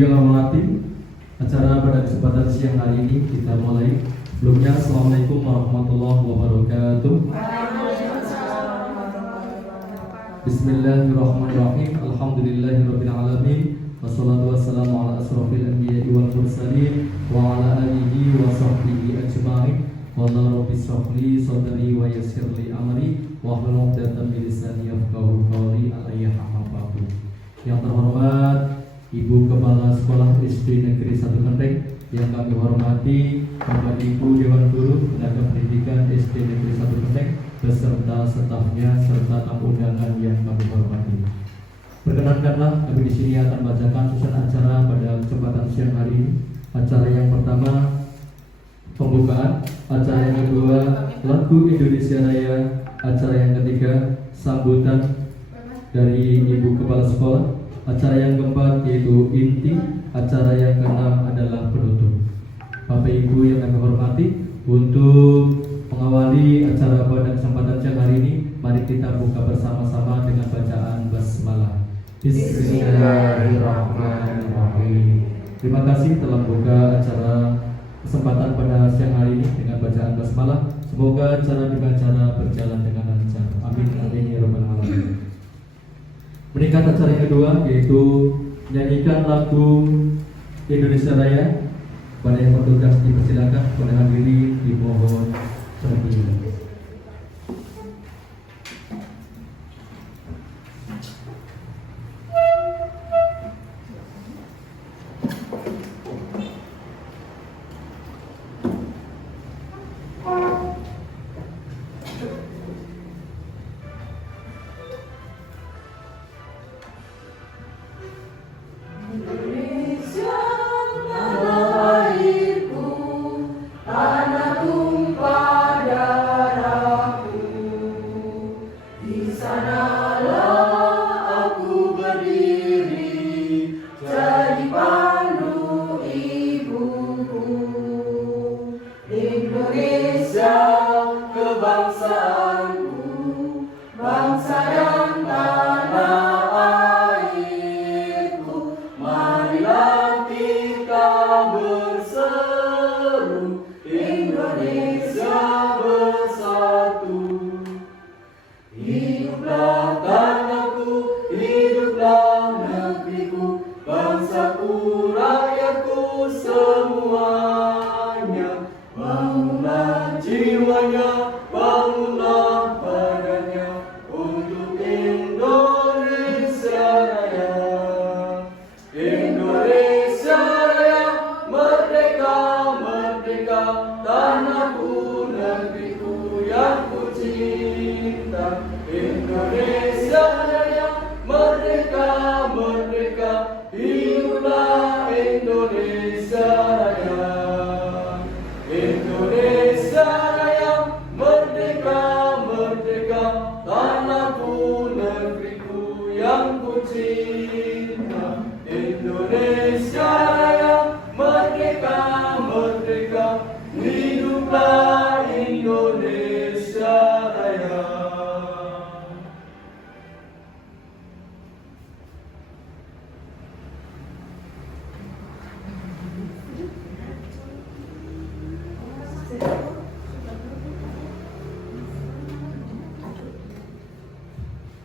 yang hormati, acara pada kesempatan siang hari ini kita mulai. Sebelumnya, Assalamualaikum warahmatullahi wabarakatuh. Bismillahirrahmanirrahim. Alhamdulillahirabbil alamin. Wassalatu wassalamu ala asrofil anbiya'i wal mursalin wa ala alihi wa sahbihi ajma'in. Wallahu rabbi shrahli sadri wa yassirli amri wahlul 'uqdatam min lisani yafqahu qawli. Al-ayyahamafaqu. Yang terhormat Ibu Kepala Sekolah SD Negeri 1 Kenteng, yang kami hormati Bapak Ibu Dewan Guru Tenaga Pendidikan SD Negeri 1 Kenteng beserta stafnya serta tamu undangan yang kami hormati. Perkenankanlah kami di sini akan bacakan susunan acara pada kesempatan siang hari ini. Acara yang pertama pembukaan, acara yang kedua lagu Indonesia Raya, acara yang ketiga sambutan dari Ibu Kepala Sekolah, acara yang keempat yaitu inti, acara yang keenam adalah penutup. Bapak Ibu yang kami hormati, untuk mengawali acara pada kesempatan siang hari ini, mari kita buka bersama-sama dengan bacaan basmalah. Bismillahirrahmanirrahim. Terima kasih telah membuka acara kesempatan pada siang hari ini dengan bacaan basmalah. Semoga acara dengan cara berjalan dengan lancar. Amin amin ya rabbal alamin. Meningkat acara yang kedua yaitu menyanyikan lagu Indonesia Raya. Pada yang bertugas dipersilakan, pada hadirin dimohon berdiri.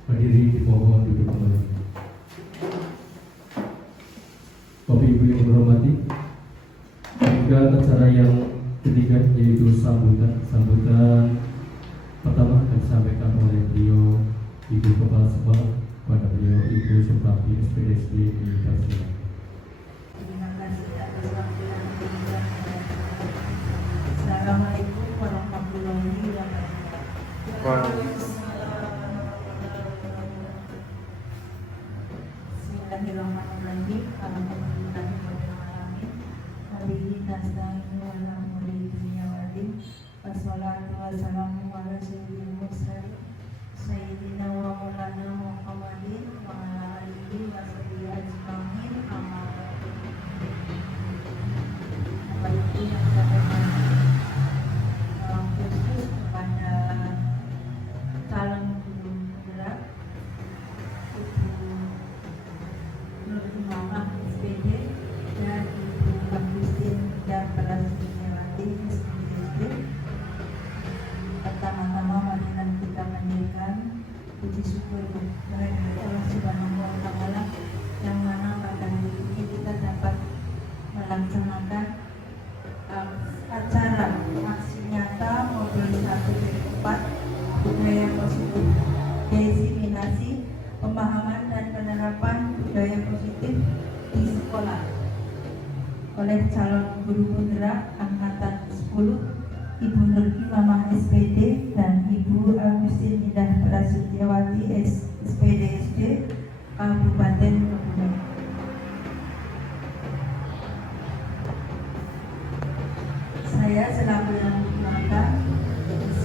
Hadirin dimohon duduk kembali. Bapak Ibu yang berhormati, hingga acara yang ketiga yaitu sambutan pertama akan disampaikan oleh beliau Ibu Kepala Sekolah, pada beliau Ibu Suprapti SPSD di Tasik. Terima kasih atas waktu yang diberikan. Assalamualaikum warahmatullahi wabarakatuh. Bismillahirrahmanirrahim. Alhamdulillahirrahmanirrahim. Wabihi nasta'inu wa la hawla illa billah. Wassalatu wassalamu ala sayyidil mursalin sayyidina wa maulana Muhammadin wa ala alihi wa sahbihi ajma'in. Amma ba'du. Bapak Ibu yang saya hormati, khusus kepada calon guru penggerak Ibu Nur Imamah SPD budaya positif di sekolah oleh calon guru penggerak angkatan 10 Ibu Nur Imamah SPD dan Ibu Agustin Indah Prasutyawati SPD SD Kabupaten Kebumen. Saya selaku yang dikenalkan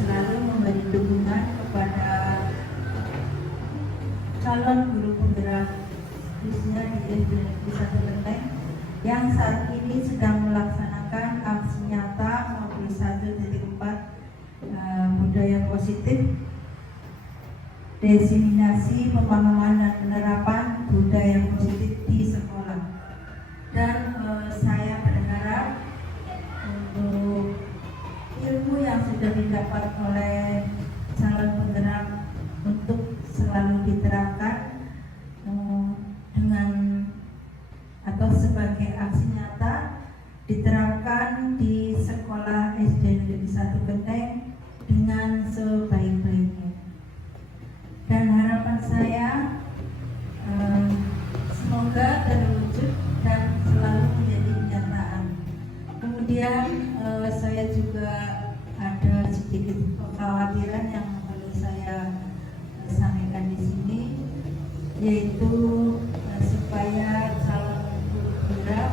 selalu memberi dukungan kepada calon guru penggerak khususnya di SD Negeri 1 Genteng yang saat ini sedang melaksanakan aksi nyata 51.4 budaya positif, diseminasi pemahaman dan penerapan budaya positif di sekolah. Dan saya berharap untuk ilmu yang sudah didapat oleh calon penggerak untuk selalu diterapkan dengan atau sebagai aksi nyata diterapkan di sekolah SD Negeri 1 Genteng dengan sebaik-baiknya. Dan harapan saya semoga terwujud dan selalu menjadi kenyataan. Kemudian saya juga ada sedikit kekhawatiran yang perlu saya sampaikan di sini, yaitu supaya calon guru penggerak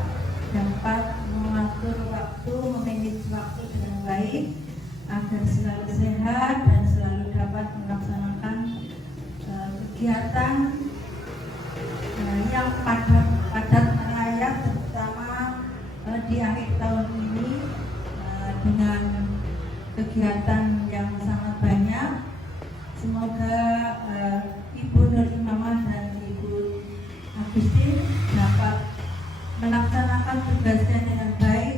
dapat mengatur waktu, memanage waktu dengan baik agar selalu sehat dan selalu dapat melaksanakan kegiatan yang padat merayap, terutama di akhir tahun ini dengan kegiatan yang sangat banyak. Semoga Ibu Nur Imamah dan Ibu Agustin dapat melaksanakan tugasnya dengan baik,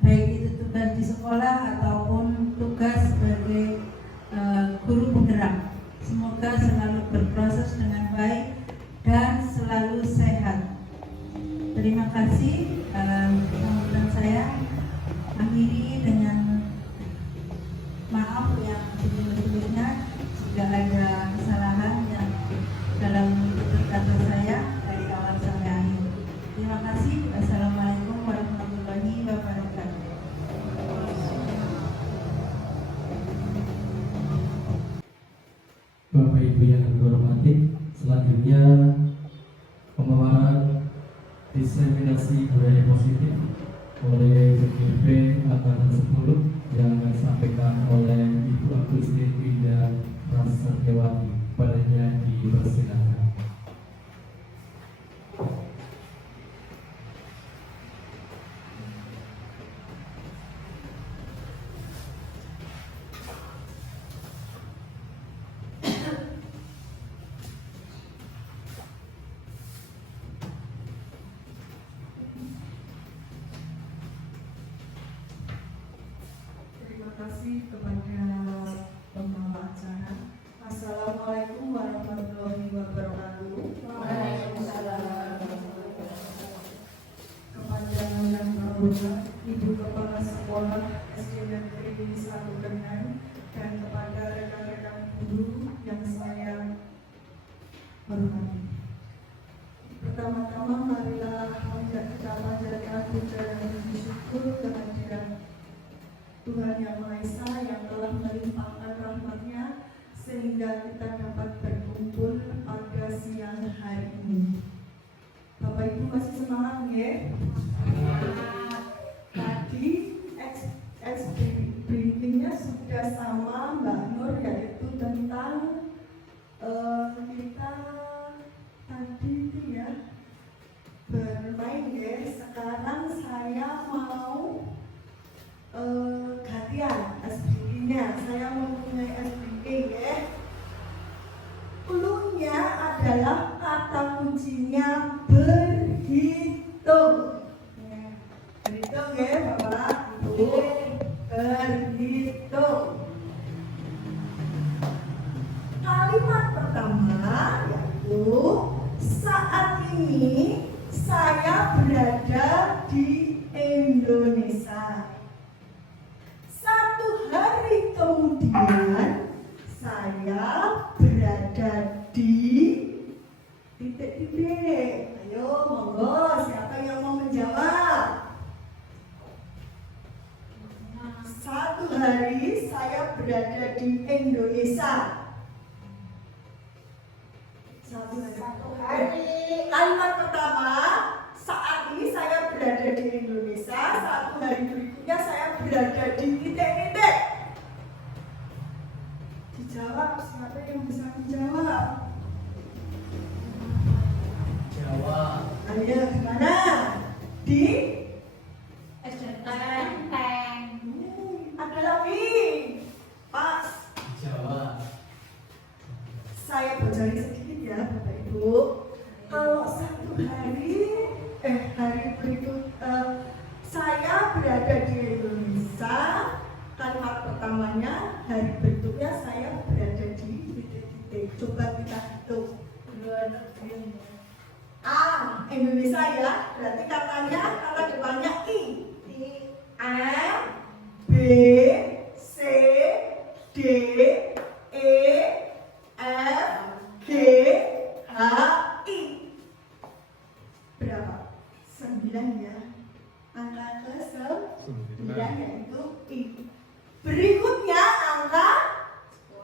baik itu tugas di sekolah ataupun tugas sebagai guru penggerak. Semoga selalu berproses dengan baik dan selalu sehat. Terima kasih. Sambutan saya akhiri dengan maaf yang sebelum-sebelumnya jika ada kesalahan yang dalam tutur kata saya dari awal sampai akhir. Terima kasih. Wassalamualaikum warahmatullahi wabarakatuh. Bapak Ibu yang kami hormati, selanjutnya pemaparan diseminasi budaya positif oleh BPP Angkatan 10 yang akan disampaikan oleh Ibu Agustin Indah Prasutyawati. Padanya dipersilakan. Terima kasih kepada pembawa acara. Assalamualaikum warahmatullahi wabarakatuh. Waalaikumsalam. Kepada yang terhormat Ibu Kepala Sekolah SD Negeri 1 Genteng dan kepada rekan-rekan guru yang saya hormati. Pertama-tama marilah kita panjatkan puja dan puji syukur kehadiran Tuhan Yang Maha Esa yang telah melimpahkan rahmat-Nya sehingga kita dapat berkumpul pada siang hari ini. Bapak Ibu masih semangat ya? Tadi briefingnya sudah sama Mbak Nur, yaitu tentang kita tadi itu ya bermain ya. Sekarang saya mau gantian SBD-nya. Saya mempunyai SBD ya. Cluenya adalah kata kuncinya berhitung. Berhitung ya Bapak Ibu. Berhitung. Kalimat pertama yaitu saat ini saya berada di Indonesia. Satu hari kemudian saya berada di Titik-titik. Ayo, monggo, siapa yang mau menjawab? Satu hari saya berada di Indonesia. Satu hari. Kalimat pertama, saat ini saya berada di Indonesia. Satu hari berikutnya saya berada di titik-titik. Dijawab, siapa yang bisa menjawab? Jawab. Ayo, mana? Di? Ada lagi. Pas. Jawab. Saya bocorin sedikit ya, Bapak Ibu. Kalau satu hari berikut saya berada di Indonesia, kalimat pertamanya, hari berikutnya saya berada di titik-titik. Coba kita hitung. A, Indonesia ya, berarti katanya kata depannya I. A, B, C, D, E, F, G, H, I. Berapa? 9 ya. Angka ke-9 yaitu I. Berikutnya angka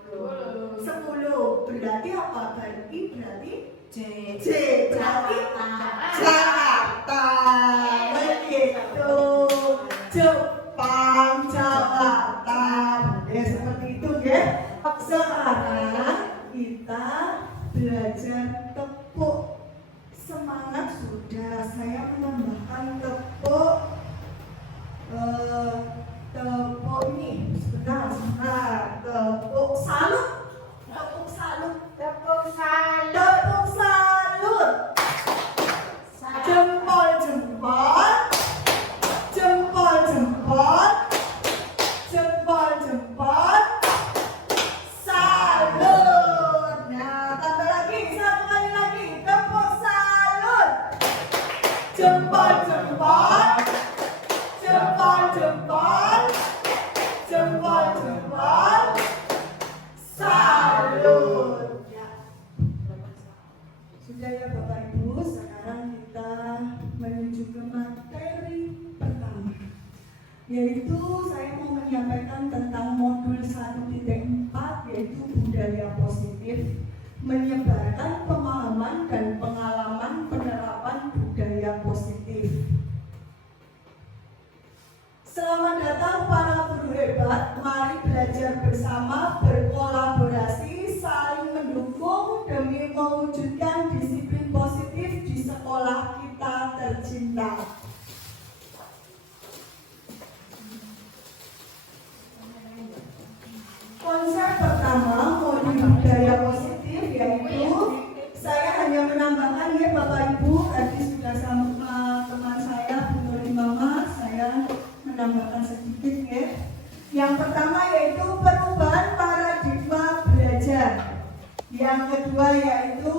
10. Berarti apa? Berarti C. Berarti Jakarta. Begitu. Jepang, Jakarta. Ya seperti itu ya. Sekarang kita belajar tepuk. Semangat sudah. Saya menambahkan tepuk. Tepuk ini sebentar. Tepuk salut. Tepuk salut. Jempol. Salut. Nah, tambah lagi, satu kali lagi. Tepuk salut. Jempol. Salut. Ya. Sudah ya Bapak Ibu, sekarang kita menuju ke materi pertama, yaitu saya mau menyampaikan tentang modul 1.4, yaitu budaya positif, menyebarkan pemahaman dan pengalaman penerapan budaya positif. Selamat datang para guru hebat, mari belajar bersama, berkolaborasi, saling mendukung demi mewujudkan disiplin positif di sekolah kita tercinta. Konsep pertama modul budaya positif yaitu, saya hanya menambahkan ya Bapak Ibu, tadi sudah sama teman saya Bu Nuri Mama, saya menambahkan sedikit ya. Yang pertama yaitu perubahan paradigma belajar. Yang kedua yaitu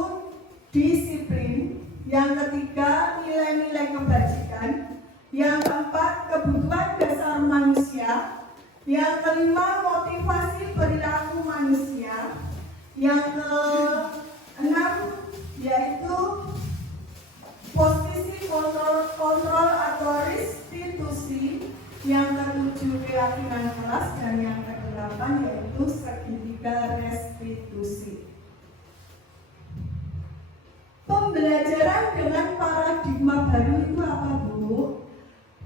disiplin. Yang ketiga nilai-nilai kebajikan. Yang keempat kebutuhan dasar manusia. Yang kelima motivasi perilaku manusia. Yang keenam yaitu posisi kontrol atau restitusi. Yang ketujuh keyakinan keras, dan yang kedelapan yaitu segitiga restitusi. Pembelajaran dengan paradigma baru itu apa, Bu?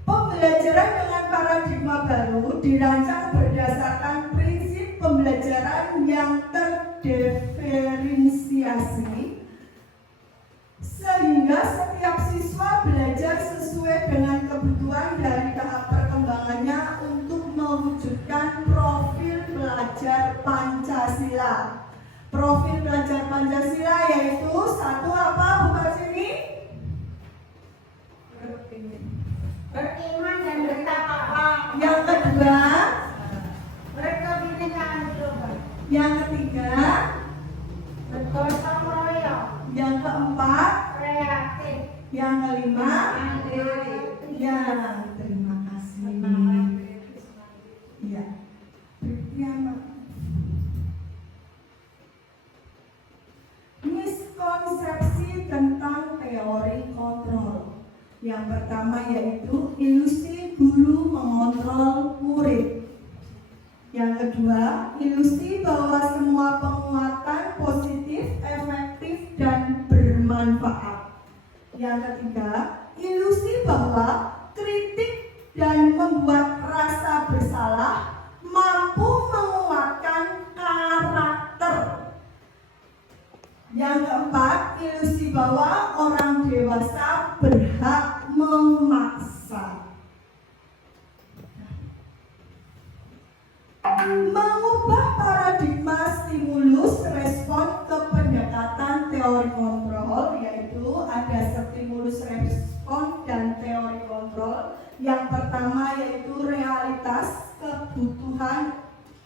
Pembelajaran dengan paradigma baru dirancang berdasarkan prinsip pembelajaran yang terdiferensiasi, sehingga setiap siswa belajar sesuai dengan kebutuhan dari tahap perkembangannya untuk mewujudkan profil pelajar Pancasila. Profil pelajar Pancasila yaitu satu apa, Bu Basini? Beriman dan bertakwa. Yang kedua, berkebinekaan. yang ketiga, bergotong royong. yang keempat, Kreatif. yang kelima, Mandiri. ya, terima kasih. Ya, berikutnya miskonsepsi Yang pertama yaitu ilusi guru mengontrol murid. Yang kedua, ilusi bahwa semua penguatan positif, efektif, dan bermanfaat. Yang ketiga, ilusi bahwa kritik dan membuat rasa bersalah mampu menguatkan karakter. Yang keempat, ilusi bahwa orang dewasa berhak memaksa. Mengubah paradigma stimulus respon ke pendekatan teori kontrol, yaitu ada stimulus respon dan teori kontrol. Yang pertama yaitu realitas kebutuhan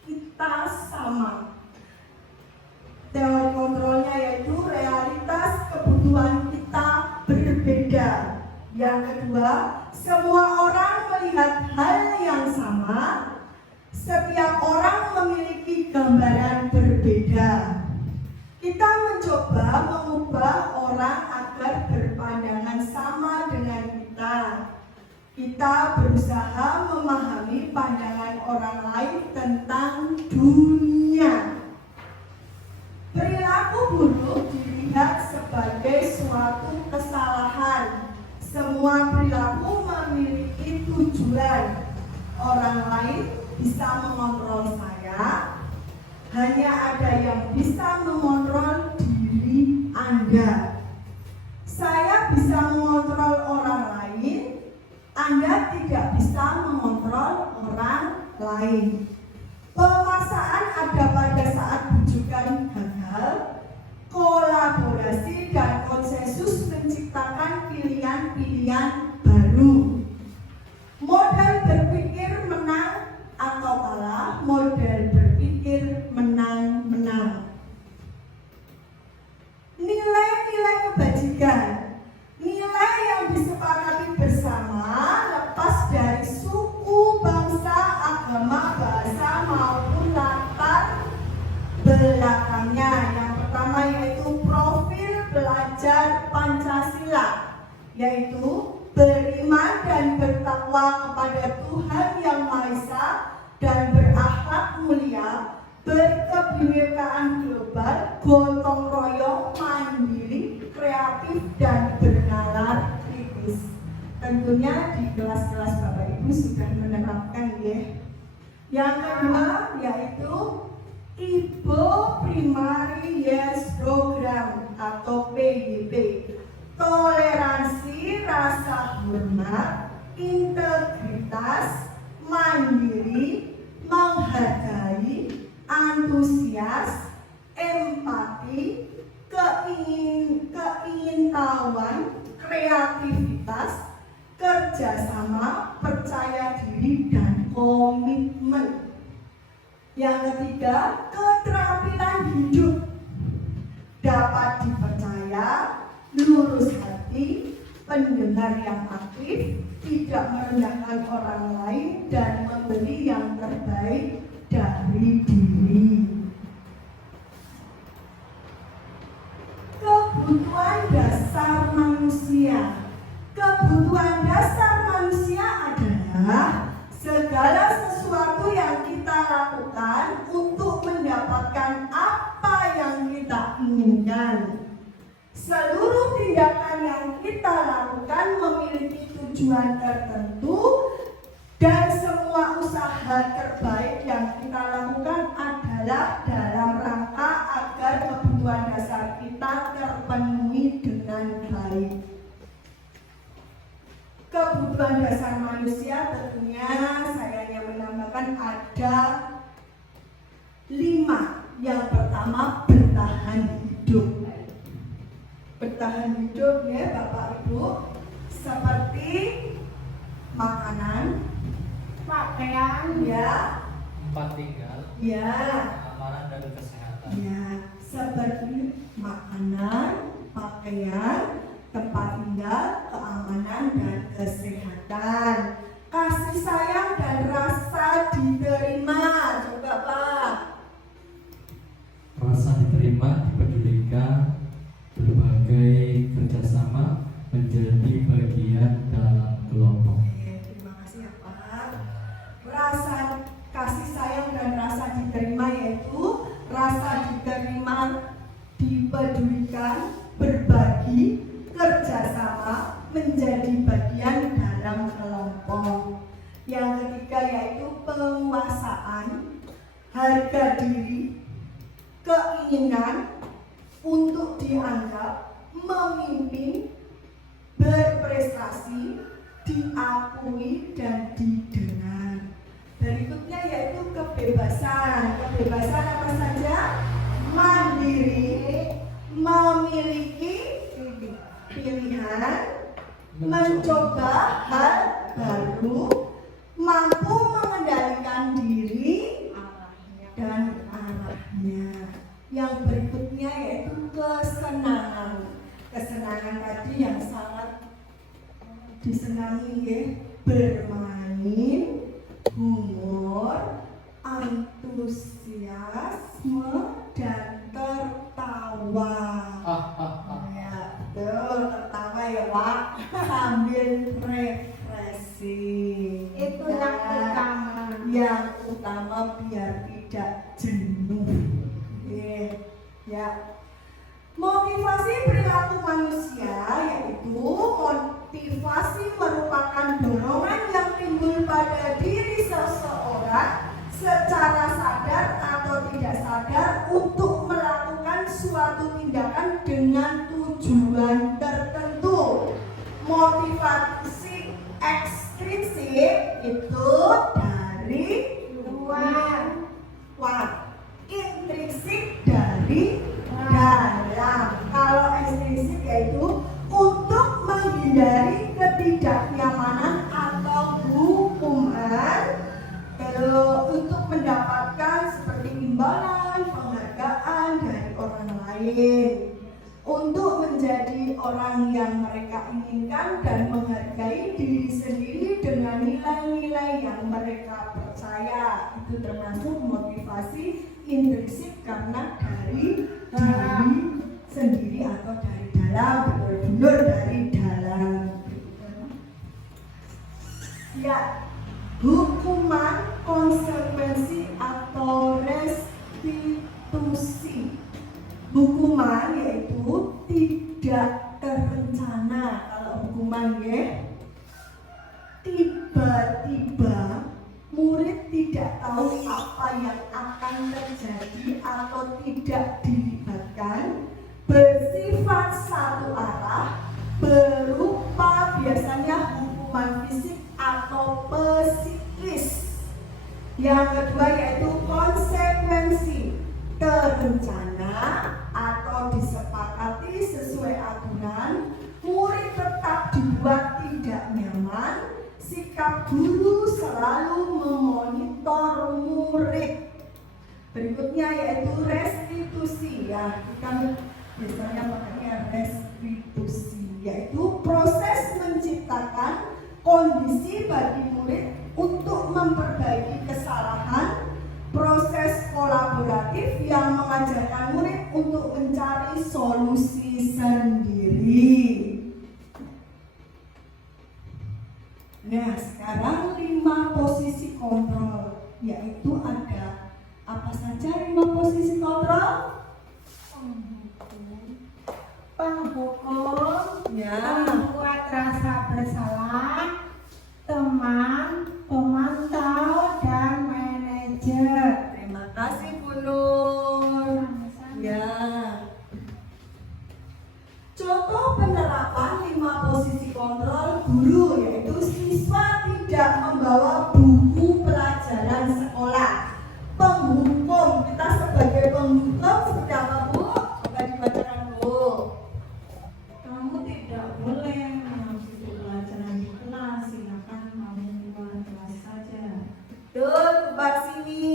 kita sama. Teori kontrolnya yaitu realitas kebutuhan kita berbeda. Yang kedua, semua orang melihat hal yang sama. Setiap orang memiliki gambaran berbeda. Kita mencoba mengubah orang agar berpandangan sama dengan kita. Kita berusaha memahami pandangan orang lain tentang dunia. Perilaku buruk dilihat sebagai suatu kesalahan. Semua perilaku memiliki tujuan. Orang lain bisa mengontrol saya, hanya ada yang bisa mengontrol diri Anda. Saya bisa mengontrol orang lain, Anda tidak bisa mengontrol orang lain. Pemaksaan ada pada saat bujukan gagal, kolaborasi dan konsensus menciptakan pilihan-pilihan baru. Model berpikir menang atau kalah, model berpikir menang-menang. Nilai-nilai kebajikan, nilai yang disepakati bersama lepas dari suku, bangsa, agama, bahasa maupun latar belakangnya. Yang pertama yaitu profil belajar Pancasila, yaitu beriman dan bertakwa kepada Tuhan Yang Maha Esa dan berakhlak mulia, berkebinekaan global, gotong royong, mandiri, kreatif, dan bernalar kritis. Tentunya di kelas-kelas Bapak Ibu sudah menerapkan ya. Yang kedua yaitu IBO Primary Years Program atau PYP. Toleransi, rasa hormat, integritas, mandiri, menghargai, antusias, empati, keingintahuan, kreativitas, kerjasama, percaya diri, dan komitmen. Yang ketiga, keterampilan hidup, dapat dipercaya, lurus hati, pendengar yang aktif, tidak merendahkan orang lain, dan memberi yang terbaik dari diri. Kebutuhan dasar manusia. Kebutuhan dasar manusia adalah segala sesuatu yang kita lakukan untuk mendapatkan apa yang kita inginkan. Seluruh tindakan yang kita lakukan memiliki tujuan tertentu, dan semua usaha terbaik yang kita lakukan adalah dalam rangka agar kebutuhan dasar kita terpenuhi dengan baik. Kebutuhan dasar manusia tentunya saya hanya menambahkan ada 5. Yang pertama, bertahan hidup. Bertahan hidup ya Bapak Ibu, seperti makanan, pakaian ya, tempat tinggal, ya, keamanan dan kesehatan. ya, seperti makanan, pakaian, tempat tinggal, keamanan dan kesehatan. Kasih sayang dan rasa diterima, coba Pak. Rasa diterima, dipedulikan, berbagai kerjasama menjadi bagian dalam berbagi, kerjasama, menjadi bagian dalam kelompok. Yang ketiga yaitu penguasaan, harga diri, keinginan untuk dianggap, memimpin, berprestasi, diakui dan didengar. Berikutnya yaitu kebebasan. Kebebasan apa saja? Mandiri, memiliki pilihan, mencoba hal baru, mampu mengendalikan diri dan arahnya. Yang berikutnya yaitu kesenangan. Kesenangan tadi yang sangat disenangi ya, bermain, humor, antusiasme, dan tertawa. Ya, betul, tertawa ya Pak, sambil refreshing. Itu yang utama. Yang utama biar tidak jenuh. Ya. Motivasi perilaku manusia yaitu motivasi merupakan dorongan yang timbul pada diri seseorang secara sadar atau tidak sadar untuk melakukan suatu tindakan dengan tujuan tertentu. Motivasi ekstrinsik itu dari luar, intrinsik dari dalam. Kalau ekstrinsik yaitu untuk menghindari ketidaknyamanan atau hukuman, untuk mendapatkan seperti imbalan, penghargaan dari orang lain, untuk menjadi orang yang mereka inginkan dan menghargai diri sendiri dengan nilai-nilai yang mereka percaya. Itu termasuk motivasi intrinsik karena dari diri sendiri atau dari dalam, benar-benar dari dalam. Ya, hukuman, konsekuensi atau restitusi. Hukuman yaitu tidak terencana. Kalau hukuman ya, tiba-tiba murid tidak tahu apa yang akan terjadi atau tidak dilibatkan, bersifat satu arah, berupa biasanya hukuman fisik atau psikis. Yang kedua yaitu konsekuensi, terencana atau disepakati sesuai aturan, murid tetap dibuat tidak nyaman. Sikap guru selalu memonitor murid. Berikutnya yaitu restitusi. Ya, kita biasanya pakainya restitusi, yaitu proses menciptakan kondisi bagi murid untuk memperbaiki kesalahan. Proses kolaboratif yang mengajarkan murid untuk mencari solusi sendiri. Nah, sekarang 5 posisi kontrol, yaitu ada apa saja 5 posisi kontrol? Penghukum, Ya. membuat rasa bersalah, teman, pemantau, dan manajer. Terima kasih Bu Nur. Ya. Contoh penerapan 5 posisi kontrol guru yaitu siswa tidak membawa buku pelajaran sekolah. Penghukum, kita sebagai penghukum seperti apa Bu? Coba dibacakan Bu. Kamu tidak boleh mengikuti pelajaran di kelas, silakan kamu di luar kelas saja. Tuh, buat sini.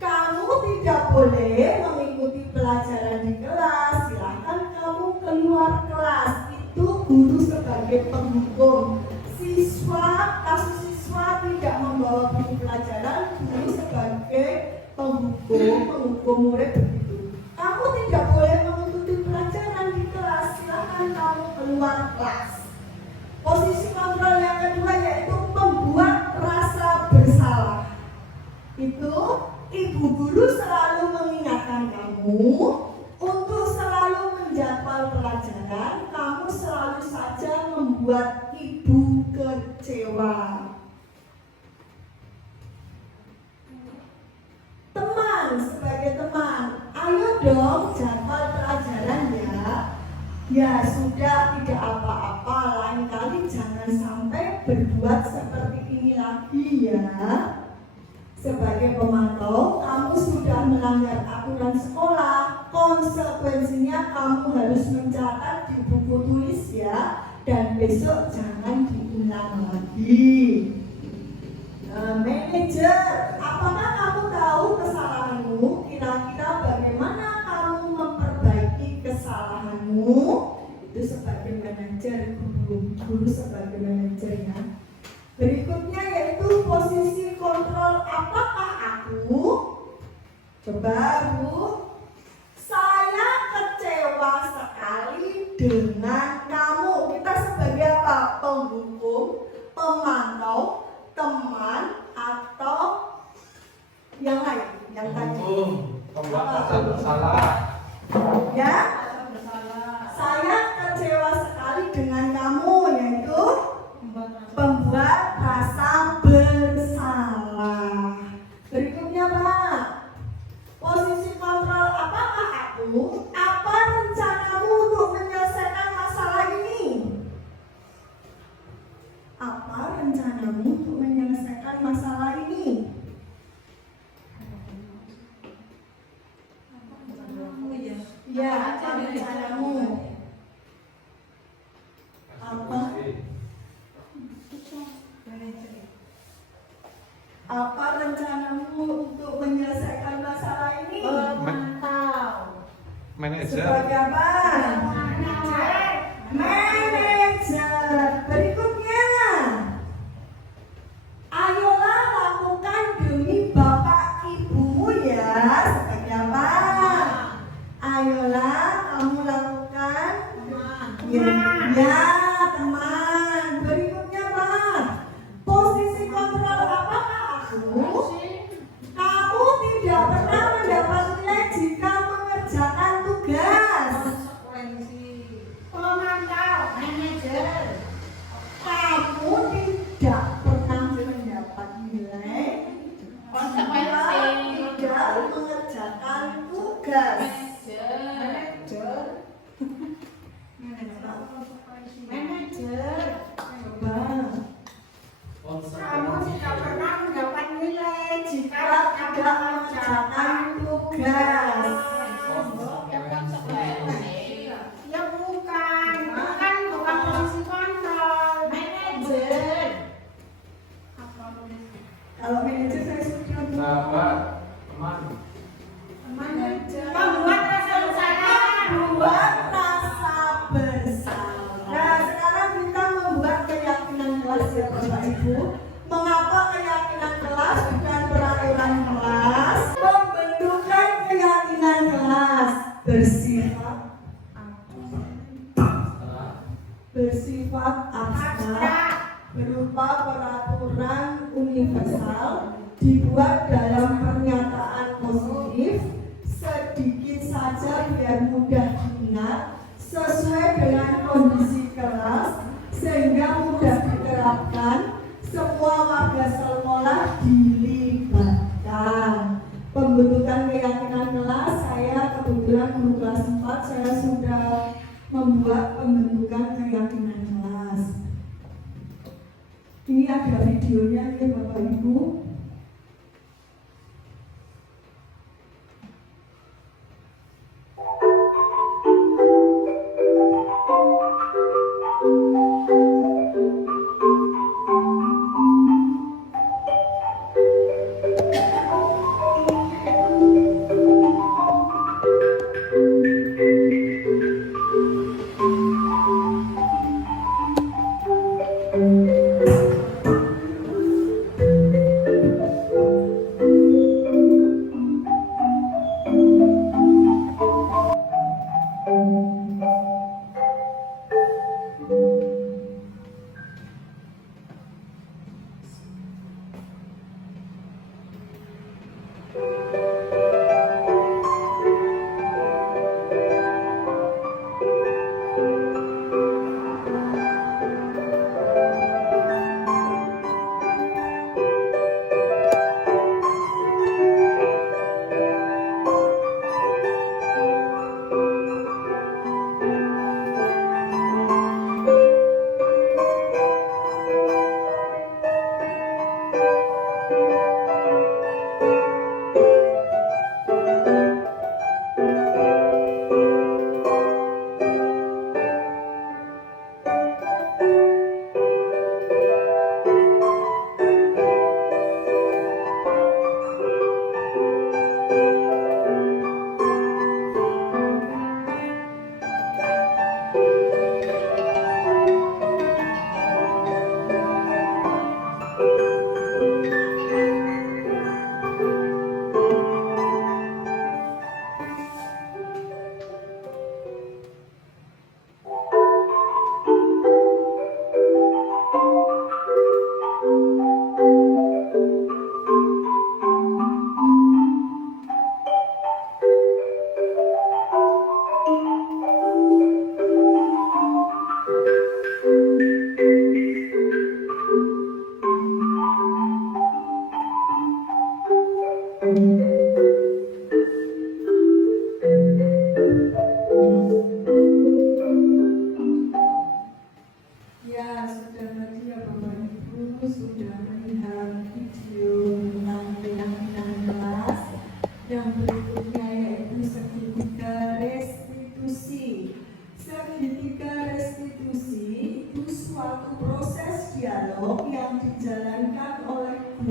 Kamu tidak boleh mengikuti pelajaran di kelas, silakan kamu keluar kelas. Itu guru sebagai penghukum. Kasus siswa tidak membawa buku pelajaran, guru sebagai penghukum murid begitu. Kamu tidak boleh mengikuti pelajaran di kelas, silakan kamu keluar kelas. Posisi kontrol yang kedua yaitu membuat rasa bersalah. Itu ibu guru selalu mengingatkan kamu untuk selalu menjadwal pelajaran, kamu selalu saja membuat ibu kecewa. Teman, sebagai teman, ayo dong jadwal pelajaran ya. Ya sudah, tidak apa-apa, lain kali jangan sampai berbuat seperti ini lagi ya. Sebagai pemantau, kamu sudah melanggar aturan sekolah. Konsekuensinya kamu harus mencatat di buku tulis ya. Dan besok jangan diulang lagi. Manajer, apakah kamu tahu kesalahanmu? Kira-kira bagaimana kamu memperbaiki kesalahanmu? Itu sebagai manajer, guru sebagai manajer ya. Berikutnya yaitu posisi kontrol. Apakah aku? Coba Bu. Saya kecewa sekali dengan kamu. Kita sebagai apa? Penghukum, pemantau, teman, atau yang lain? Yang tadi. Pembuat rasa bersalah. Ya. Saya kecewa sekali dengan kamu, yaitu pembuat rasa bersalah. Berikutnya Pak, posisi kontrol. Apakah aku? Apa rencanamu untuk menyelesaikan masalah ini? Apa rencanamu untuk menyelesaikan masalah ini? Ya, apa rencanamu? Apa? Apa rencanamu untuk menyelesaikan masalah ini? Memantau. Manajer. Sebagai apa? Manajer. Berikutnya, ayolah lakukan demi bapak ibumu ya. Sebagai apa? Ayolah kamu lakukan. Ya, teman. Berikutnya Pak, posisi kontrol. Apakah aku? Kamu tidak pernah mendapat nilai jika mengerjakan tugas. Pemantau. Manajer. Kamu tidak pernah mendapat nilai jika tidak mengerjakan tugas. Manajer. Coba. Kamu tidak pernah mendapat nilai jika Tidak mengerjakan tugas. Ya bukan posisi kontrol. Manajer. Kalau manajer saya sudah Sahabat, teman. manajer. Membuat rasa bersalah. Membuat rasa bersalah. Nah, sekarang kita membuat keyakinan kelas ya Bapak Ibu. Mengapa keyakinan kelas bukan peraturan kelas? Pembentukan keyakinan kelas bersifat abstrak berupa peraturan universal dibuat dalam pernyataan positif, sedikit saja biar mudah diingat, sesuai dengan kondisi kelas sehingga mudah diterapkan. Semua warga sekolah dilibatkan. Pembentukan keyakinan kelas, saya kebetulan guru kelas 4, saya sudah membuat pembentukan keyakinan kelas. Ini ada videonya ya Bapak Ibu.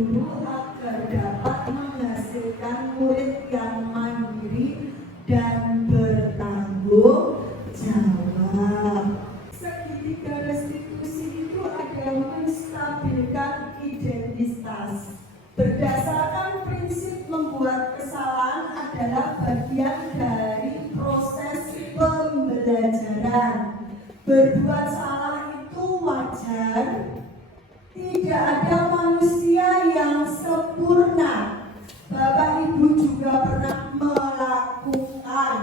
guru agar dapat menghasilkan murid yang mandiri dan bertanggung jawab. Segitiga restitusi itu ada yang menstabilkan identitas. Berdasarkan prinsip membuat kesalahan adalah bagian dari proses pembelajaran. Berbuat salah itu wajar. Tidak ada manusia yang sempurna. Bapak Ibu juga pernah melakukan.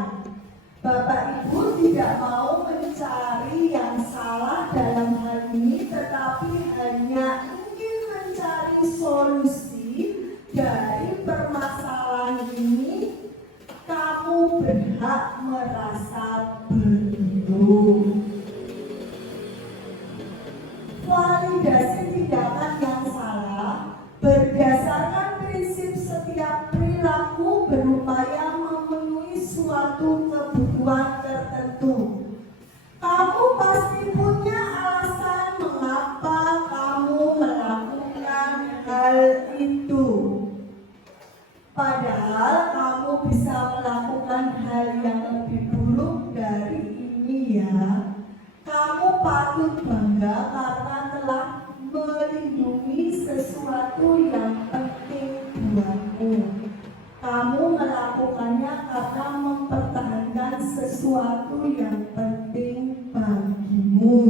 Bapak Ibu tidak mau mencari yang salah dalam hal ini, tetapi hanya ingin mencari solusi dari permasalahan ini. Kamu berhak merasa beruntung. Validasi tindakan yang salah berdasarkan prinsip setiap perilaku berupaya memenuhi suatu kebutuhan tertentu. Kamu pasti punya alasan mengapa kamu melakukan hal itu. Padahal kamu bisa melakukan hal yang lebih buruk dari ini ya. Kamu patut bangga karena telah melindungi sesuatu yang penting buatmu. Kamu melakukannya karena mempertahankan sesuatu yang penting bagimu.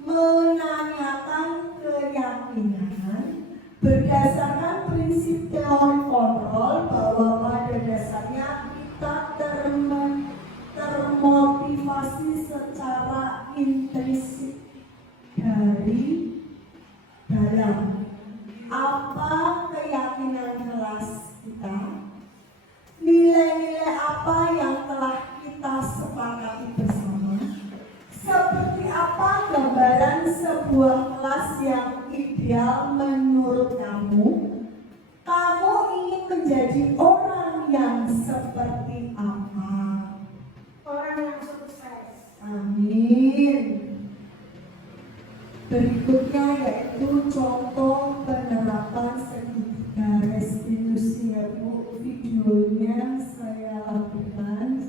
Menanyakan keyakinan berdasarkan prinsip teori kontrol bahwa pada dasarnya kita termotivasi secara intrinsik dari dalam. Apa keyakinan kelas kita? Nilai-nilai apa yang telah kita sepakati bersama? Seperti apa gambaran sebuah kelas yang ideal menurut kamu? Kamu ingin menjadi orang yang seperti apa? Orang yang sukses. Amin. Berikutnya yaitu contoh penerapan segitiga restitusi. Videonya saya lakukan.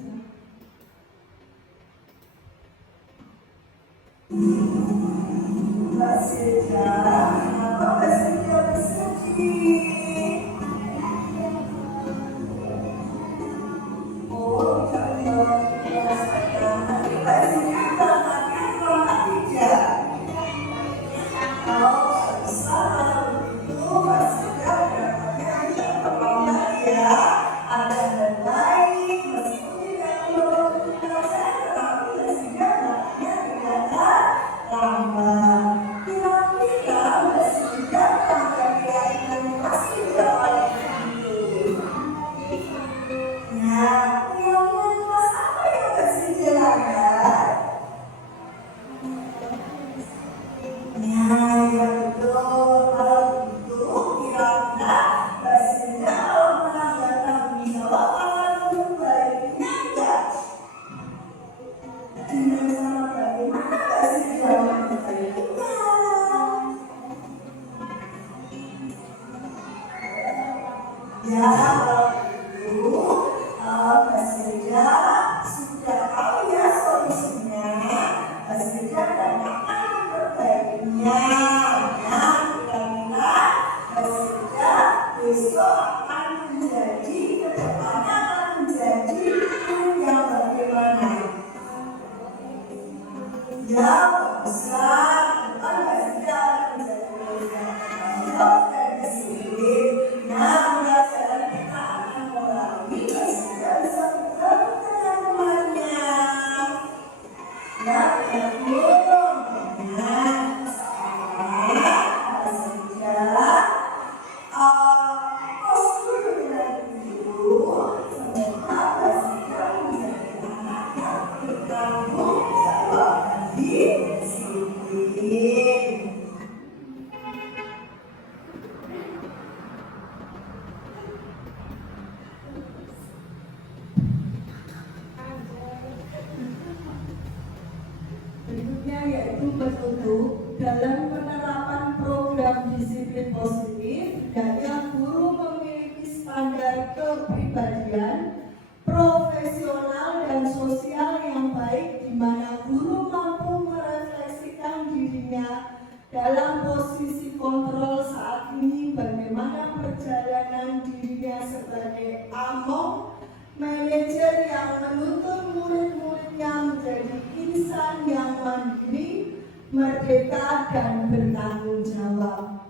Berikutnya yaitu petunjuk dalam penerapan program dalam disiplin positif, hendaknya guru memiliki standar kepribadian, profesional dan sosial yang baik, di mana guru mampu merefleksikan dirinya dalam posisi kontrol saat ini, bagaimana perjalanan dirinya sebagai among manajer yang menuntun murid-muridnya menjadi insan yang mandiri, merdeka dan bertanggung jawab.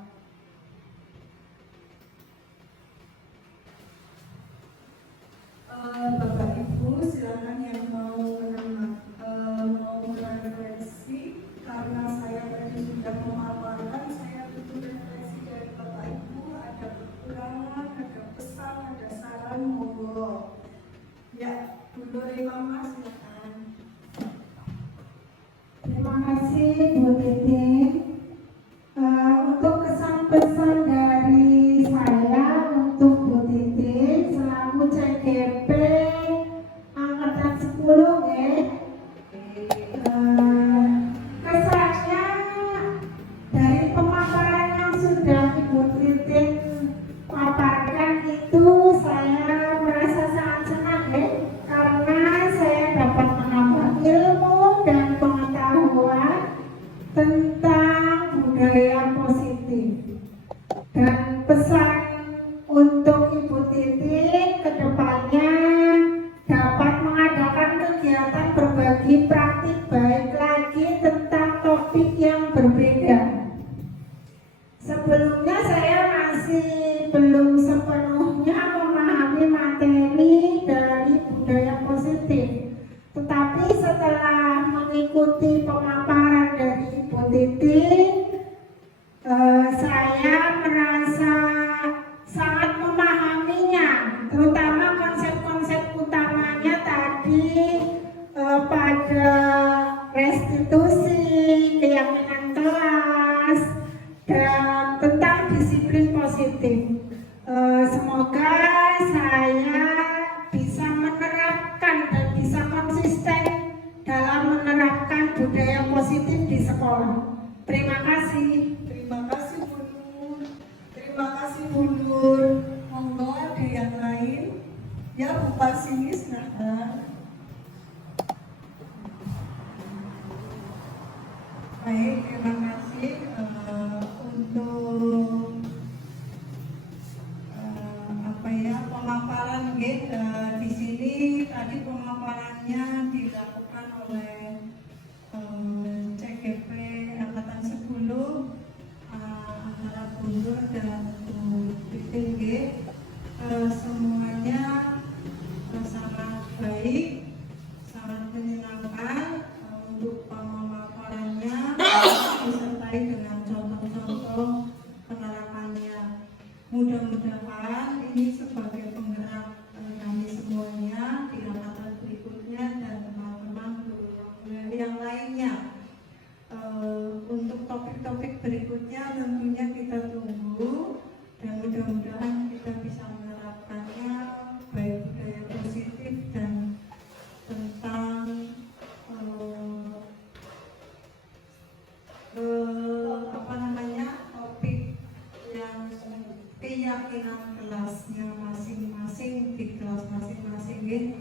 Bapak Ibu, silakan yang mau merefleksi, karena saya tadi sudah memaparkan, saya butuh refleksi dari Bapak Ibu. Ada kekurangan, ada pesan, ada saran, monggo. Ya, Bu Mama, silakan. Terima kasih Bu Titin. Untuk kesan pesan dari saya untuk Bu Titin selaku CGP angkatan 10 ya. Kesannya dari pemaparan yang sudah Ibu Titin paparkan itu saya merasa sangat senang ya, karena saya dapat menambah ilmu dan pengetahuan tentang budaya positif. Dan pesan untuk Ibu Titin ke depannya dapat mengadakan kegiatan berbagi praktik baik lagi tentang topik yang berbeda. Sebelumnya saya masih belum sepenuhnya memahami materi dari budaya positif. Tetapi setelah mengikuti pemaparan dari Ibu Titin, saya merasa sangat memahaminya, terutama konsep-konsep utamanya tadi pada restitusi, keyakinan kelas, dan tentang disiplin positif. Semoga saya bisa menerapkan dan bisa konsisten dalam menerapkan budaya positif di sekolah. Terima kasih. Terima kasih Bu Nur. Terima kasih Bu Nur. Monggo ada yang lain? Ya, Bu Parsini, silakan. Baik, terima kasih untuk pemaparan di sini. Tadi pemaparannya dilakukan oleh CGP angkatan 10 antara Bu Nur dan Bu Titin. Semuanya sangat baik, sangat menyenangkan untuk pemaparannya, disertai dengan contoh-contoh penerapannya. Mudah-mudahan ini sebagai penggerak kami semuanya di angkatan berikutnya dan teman-teman guru yang lainnya. Untuk topik-topik berikutnya tentunya kita tunggu, dan mudah-mudahan kita bisa menerapkannya baik budaya positif dan tentang topik yang keyakinan kelasnya masing-masing di kelas masing-masing gitu.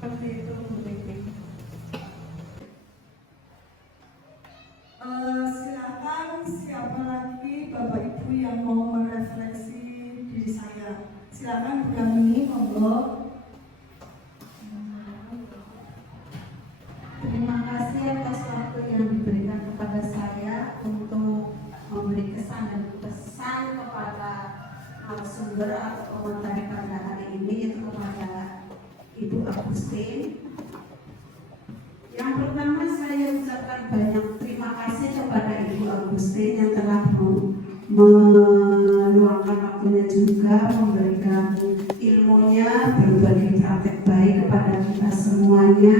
Seperti itu Bu Titin. Silakan siapa lagi Bapak Ibu yang mau merefleksi diri saya. Silakan Bu Kamini, monggo. Terima kasih atas waktu yang diberikan kepada saya untuk memberi kesan dan pesan kepada narasumber atau komentari pada hari ini, yaitu kepada Ibu Agustin. Yang pertama saya ucapkan banyak terima kasih kepada Ibu Agustin yang telah meluangkan waktunya juga memberikan ilmunya, berbagi praktek baik kepada kita semuanya.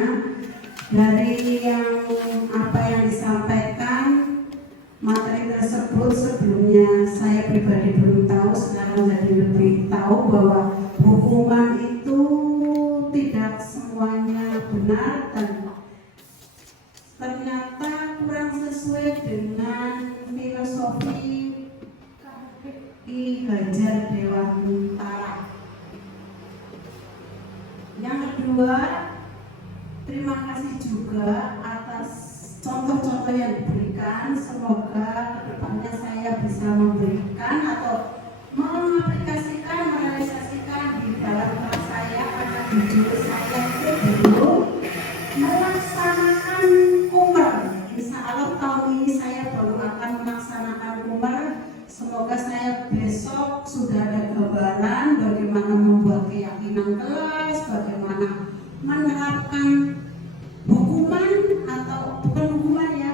Dari apa yang disampaikan, materi tersebut sebelumnya saya pribadi belum tahu, sekarang jadi lebih tahu bahwa hukuman itu tidak semuanya benar dan ternyata kurang sesuai dengan filosofi Ganjar Dewantara. Yang kedua, terima kasih juga atas contoh-contoh yang diberikan. Semoga kedepannya saya bisa memberikan atau mengaplikasikan, merealisasikan di dalam kelas saya, karena jujur saya itu belum melaksanakan kumer. Insya Allah tahun ini saya baru akan melaksanakan kumer. Semoga saya besok sudah ada gambaran bagaimana membuat keyakinan kelas, bagaimana menerapkan hukuman atau bukan hukuman ya,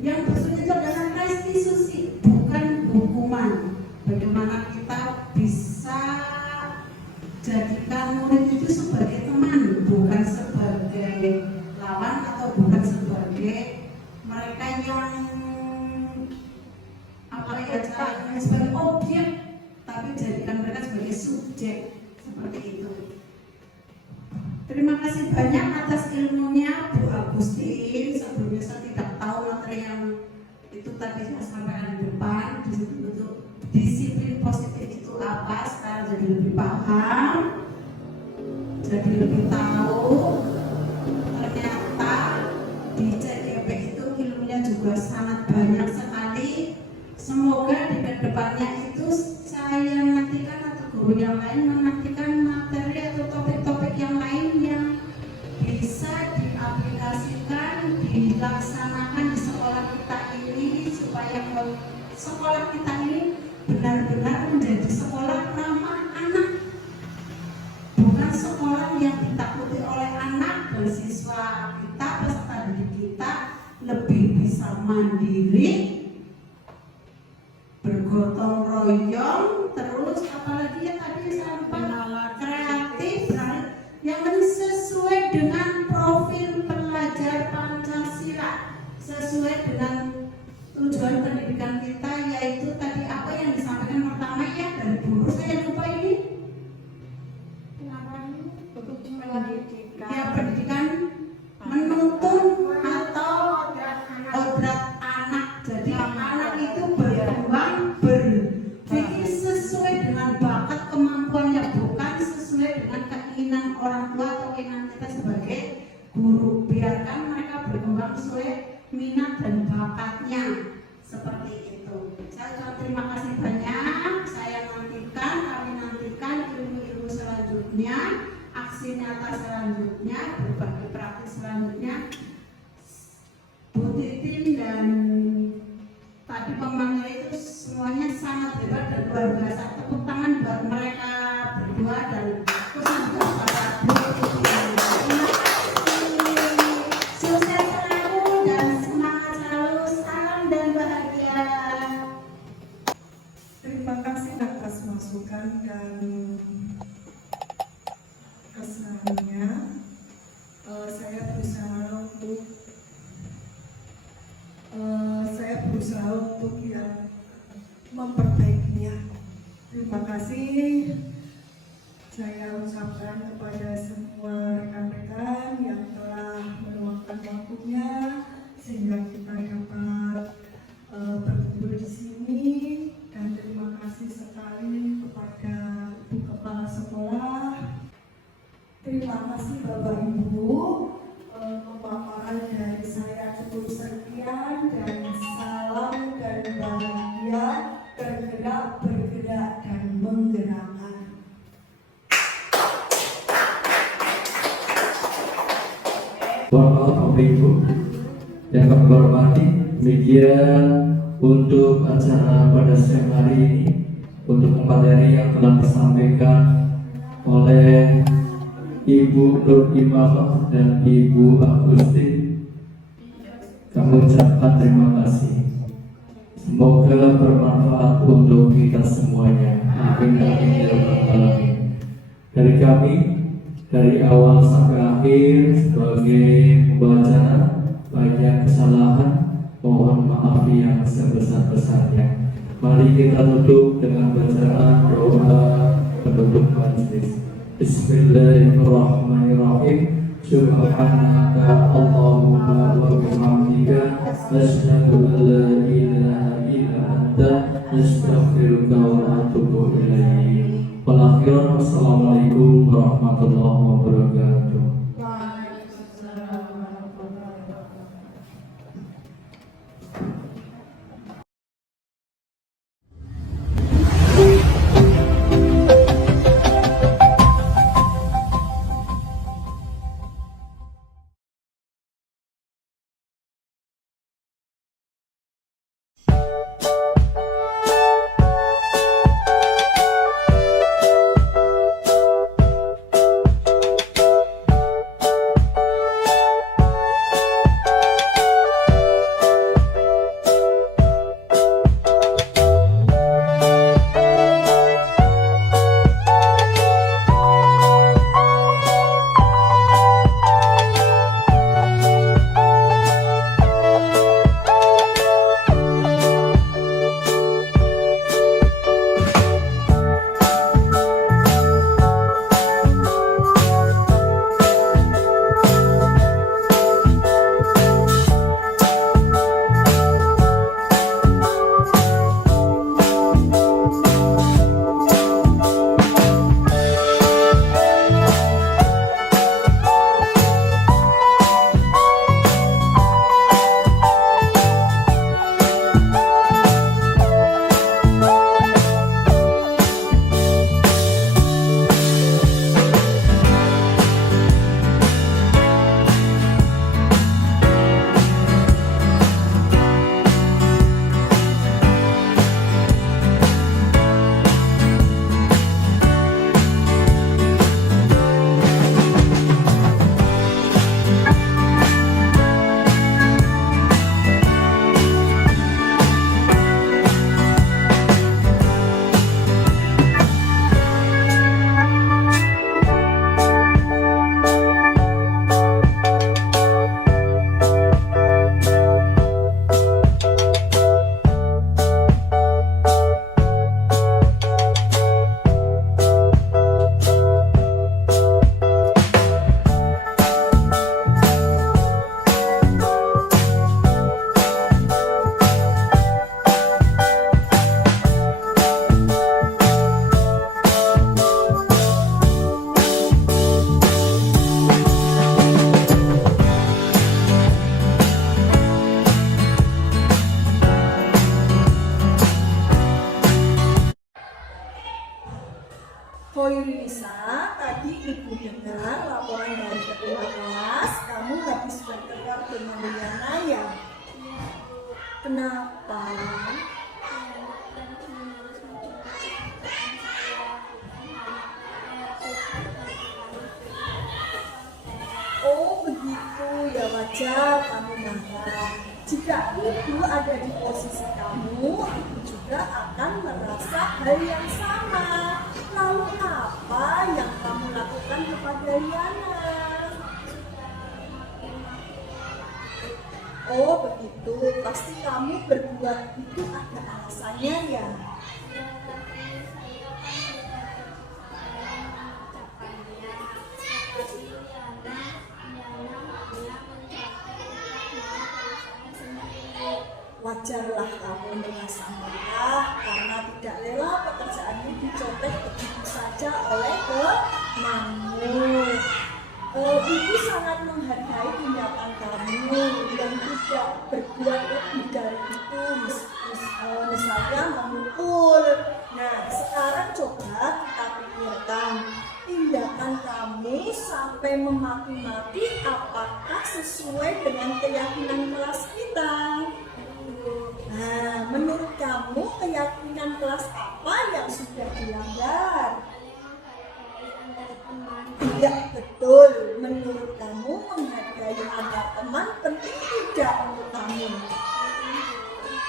yang maksudnya itu adalah restitusi, bukan hukuman. Bagaimana kita bisa jadikan murid itu sebagai teman, bukan sebagai lawan atau bukan sebagai mereka yang sebagai objek, tapi jadikan mereka sebagai subjek, seperti itu. Terima kasih banyak atas ilmunya Bu Agustin. Sebelumnya saya tidak tahu materi yang itu tadi saya sampaikan di depan, bentuk disiplin positif itu apa. Sekarang jadi lebih paham, jadi lebih tahu. Ternyata di CGP itu ilmunya juga sangat banyak sekali. Semoga di kedepannya itu saya nantikan atau guru yang lain menantikan materi atau topik-topik yang lain yang bisa diaplikasikan, dilaksanakan di sekolah kita ini, supaya sekolah kita ini benar-benar menjadi sekolah ramah anak, bukan sekolah yang ditakuti oleh anak dan siswa kita, peserta didik kita lebih bisa mandiri, bergotong royong, terus apalagi ya tadi saya lupa, kreatif, yang sesuai dengan profil pelajar Pancasila, sesuai dengan tujuan pendidikan kita, yaitu tadi apa yang disampaikan pertama ya dari guru, saya lupa ini ya, pendidikan menuntun atau odrat anak. Jadi anak itu berkembang, berpikir sesuai dengan bakat kemampuannya, bukan sesuai dengan keinginan orang tua atau keinginan kita sebagai guru. Biarkan mereka berkembang sesuai minat dan bakatnya, seperti itu. Saya terima kasih banyak. Saya nantikan, kami nantikan ilmu-ilmu selanjutnya, aksi nyata selanjutnya, berbagai praktis selanjutnya. Bu Titin dan tadi pemanggil itu semuanya sangat hebat dan luar biasa. Tepuk tangan buat mereka berdua dan khusus buat para Bu Titin. Terima kasih. Sukses selalu dan semangat selalu. Salam dan bahagia. Terima kasih atas masukan dan kesenangannya. Saya berusaha untuk yang memperbaikinya. Terima kasih saya ucapkan kepada semua rekan-rekan yang telah meluangkan waktunya sehingga kita dapat berkumpul di sini, dan terima kasih sekali kepada Ibu Kepala Sekolah. Terima kasih Bapak Ibu. Pemaparan dari saya cukup sekian, dan salam dan bahagia, bergerak, bergerak dan menggerakkan. Bapak Ibu yang kami hormati, demikian untuk acara pada siang hari ini, untuk materi yang telah disampaikan oleh Ibu Nur Imamah dan Ibu Agustin, kami ucapkan terima kasih. Semoga bermanfaat untuk kita semuanya. Amin amin ya rabbal alamin. Dari kami, dari awal sampai akhir, sebagai pembaca banyak kesalahan, mohon maaf yang sebesar-besarnya. Mari kita tutup dengan bacaan doa penutup majelis. Bismillahirrahmanirrahim. Subhanaka Allahumma wa bihamdika, asyhadu an la ilaha illa anta, astaghfiruka wa atubu ilaih. Wal akhiran, wassalamualaikum warahmatullahi wabarakatuh. Waalaikumsalam warahmatullahi wabarakatuh. Hoirisa, tadi ibu dengar laporan dari ketua kelas, kamu habis bertengkar dengan Liana ya? Kenapa? Oh begitu, ya wajar kamu marah. Jika ibu ada di posisi kamu, ibu juga akan merasa hal yang sama. Lalu apa yang kamu lakukan kepada Liana? Oh begitu, pasti kamu berbuat itu ada alasannya ya? Wajarlah kamu merasa marah karena tidak rela pekerjaanmu dicontek begitu saja oleh temanmu. Ibu sangat menghargai tindakan kamu yang tidak berbuat lebih dari itu, misalnya memukul. Nah, sekarang coba kita pikirkan tindakan kamu sampai memaki-maki apakah sesuai dengan keyakinan kelas kita. Nah, menurut kamu keyakinan kelas apa yang sudah dilanggar? Tidak betul. Menurut kamu menghargai antar teman penting tidak untuk kamu?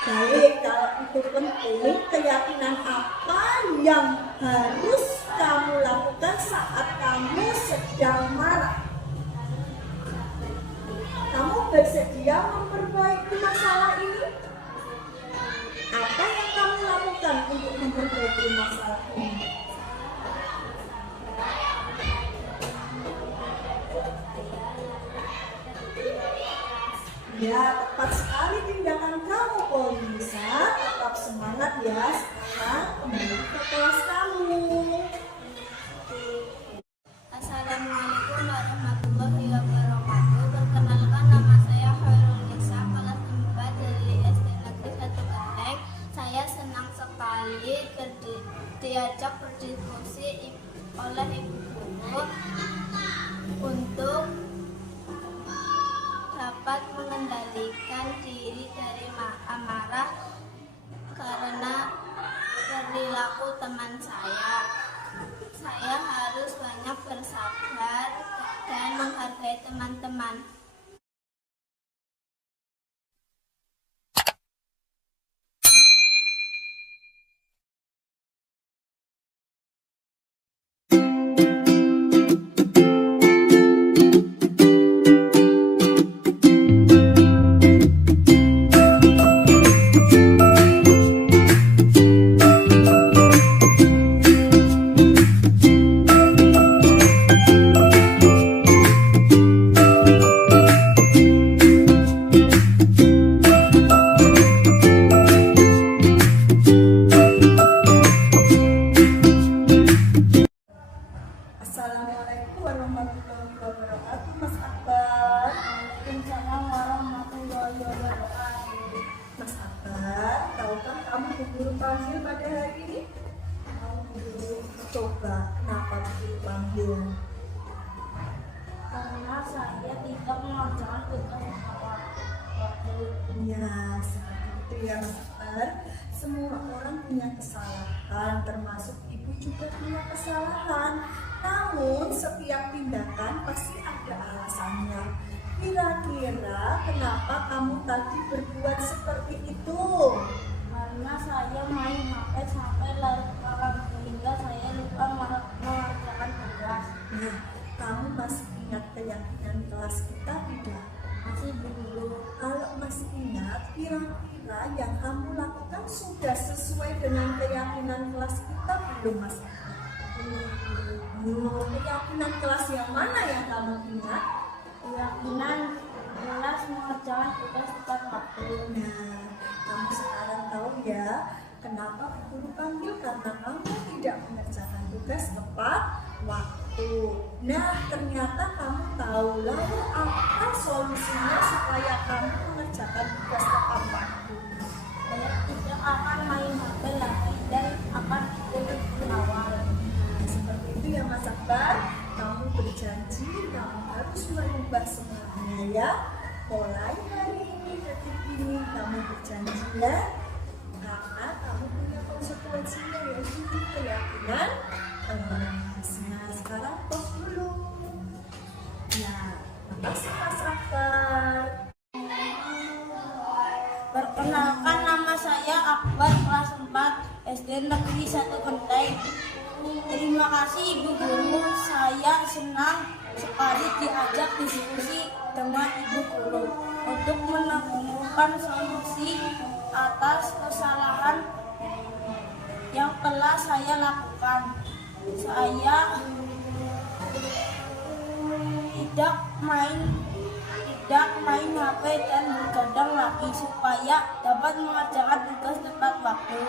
Baik, kalau itu penting, keyakinan apa yang harus kamu lakukan saat kamu sedang marah? Kamu bersedia memperbaiki masalah ini? Apa yang kamu lakukan untuk memperbaiki masalah ini? Ya, tepat sekali tindakan kamu, Polisa. Tetap semangat ya. Sekarang kembali ke kelas kamu. Assalamualaikum warahmatullahi wabarakatuh. Perkenalkan, nama saya Khairul Nisa, kelas 4 dari SD Negeri 1 Genteng. Saya senang sekali diajak berdiskusi oleh Ibu Guru untuk dapat mengendalikan diri dari amarah karena perilaku teman saya. Saya harus banyak bersabar dan menghargai teman-teman. Assalamualaikum warahmatullahi wabarakatuh, Mas Akbar. Waalaikumsalam warahmatullahi wabarakatuh. Mas Akbar, tahukah kamu Bu Guru panggil pada hari ini? Coba, kenapa Bu Guru panggil? Karena saya tidak mengerjakan tugas tepat waktu. Ya, seperti itu ya Mas Akbar. Semua orang punya kesalahan, termasuk ibu juga punya kesalahan. Namun setiap tindakan pasti ada alasannya. Kira-kira kenapa kamu tadi berbuat seperti itu? Karena saya main HP sampai larut malam sehingga saya lupa mengerjakan tugas. Nah, kamu masih ingat keyakinan kelas kita tidak? Masih dulu. Kalau masih ingat, kira-kira yang kamu lakukan sudah sesuai dengan keyakinan kelas kita belum, Mas? Keyakinan kelas yang mana yang kamu ingat? Keyakinan kelas mengerjakan tugas tepat waktu. Nah, kamu sekarang tahu ya kenapa guru panggil, karena kamu tidak mengerjakan tugas tepat waktu. Nah, ternyata kamu tahu, lalu apa solusinya supaya kamu mengerjakan tugas tepat waktu? Saya tidak akan main HP lagi dan akan ikut awal. Seperti itu ya Mas Akbar, kamu berjanji kamu harus merubah semuanya ya. Mulai hari ini, detik ini kamu berjanji ya, karena kamu punya konsekuensinya yaitu keyakinan kelas. Nah, sekarang pos dulu. Nah, makasih Mas Akbar. Perkenalkan, nama saya Akbar, kelas 4 SD Negeri 1 Genteng. Terima kasih Ibu Guru, saya senang sekali diajak diskusi dengan Ibu Guru untuk menemukan solusi atas kesalahan yang telah saya lakukan. Saya tidak main HP dan bergadang lagi supaya dapat mengerjakan tugas tepat waktu.